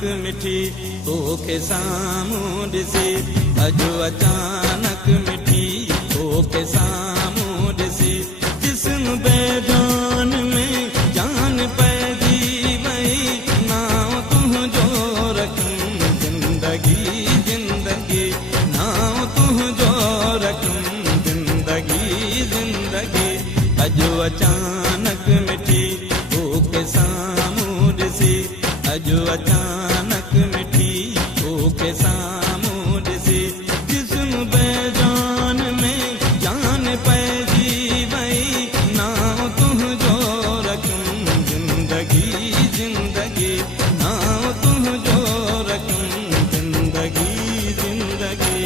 मिठी तोखे साम्हूं ॾिसी, अॼु अचानक मिठी तोखे साम्हूं ॾिसी, जिस्म बेजान में जान पइजी वई, नाम तुंहिंजो रखूं ज़िंदगी ज़िंदगी, नाम तुंहिंजो रखूं ज़िंदगी ज़िंदगी, अॼु अचानक मिठी तोखे साम्हूं ॾिसी, अॼु अचानक मिठी तोखे साम्हूं ॾिसी, जिस्म बेजान में जान पइजी वई, नाम तुंहिंजो रखूं ज़िंदगी ज़िंदगी, नाम तुंहिंजो रखूं ज़िंदगी ज़िंदगी।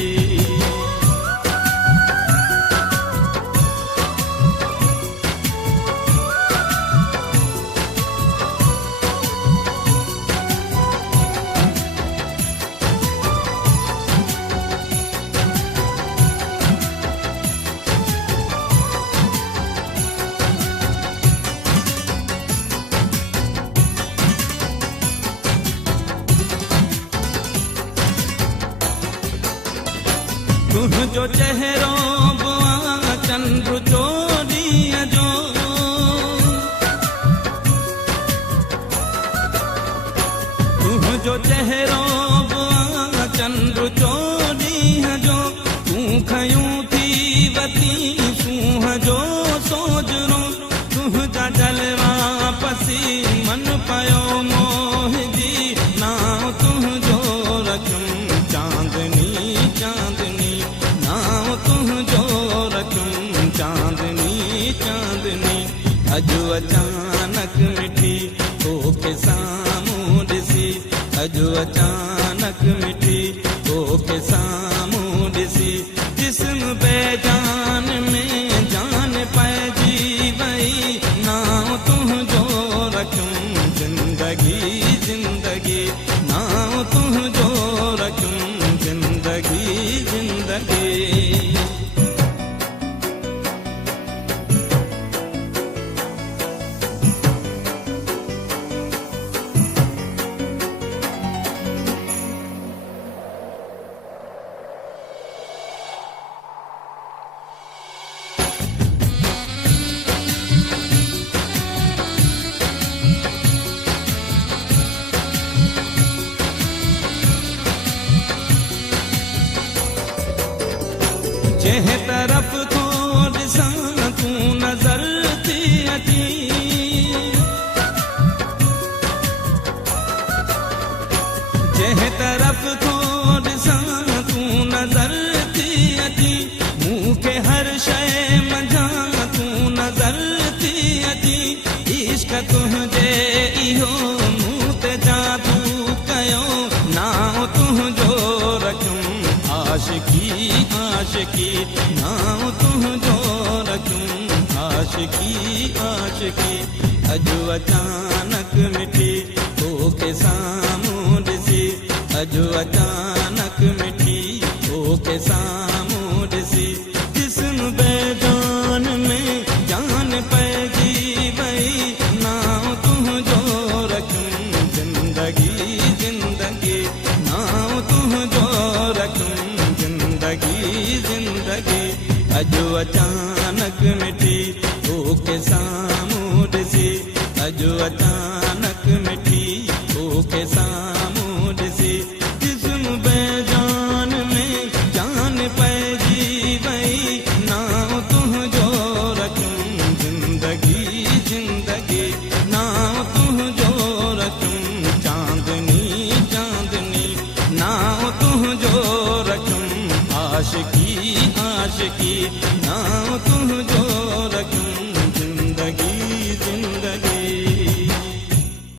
तुंहिंजो चेहरो बुआ चंद्र चोरीअ जो, तुंहिंजो चेहरो बुआ चंद्र चोरीअ जो, तूं खयूं थी वती सूंह जो सोजरो, तुंहिंजा जलवा पसी मन पयो मोहिजी, नाम तुंहिंजो रखूं चांदनी चांदनी, नाम तुंहिंजो रखूं चांदनी चांदनी, अॼु अचानक मिठी तोखे साम्हूं ॾिसी, अॼु अचानक मिठी तोखे साम्हूं ॾिसी, जिस्म बेजान में जान पइजी वई, नाम तुंहिंजो रखूं ज़िंदगी ज़िंदगी, नाम तुंहिंजो रखूं ज़िंदगी ज़िंदगी। जंहिं तरफ़ को ॾिसां तूं नज़र थी अची, जंहिं तरफ़ को ॾिसां तूं नज़र थी अची, मूंखे हर शइ मंझां तूं नज़र थी अची, इश्क तुंहिंजे इहो मूं ते जादू कयो, नाम तुंहिंजो रखूं आशिकी आशिकी, नाम तुंहिंजो रखूं आशिकी आशिकी, अॼु अचानक मिठी तोखे साम्हूं ॾिसी, अॼु अचानक मिठी तोखे साम्हूं ॾिसी, जिस्म बेजान में जान पइजी वई, नाम तुंहिंजो रखूं ज़िंदगी ज़िंदगी, नाम तुंहिंजो रखूं ज़िंदगी ज़िंदगी, अॼु अचानक मिठी तोखे साम्हूं ॾिसी, अॼु अचानक मिठी तोखे साम्हूं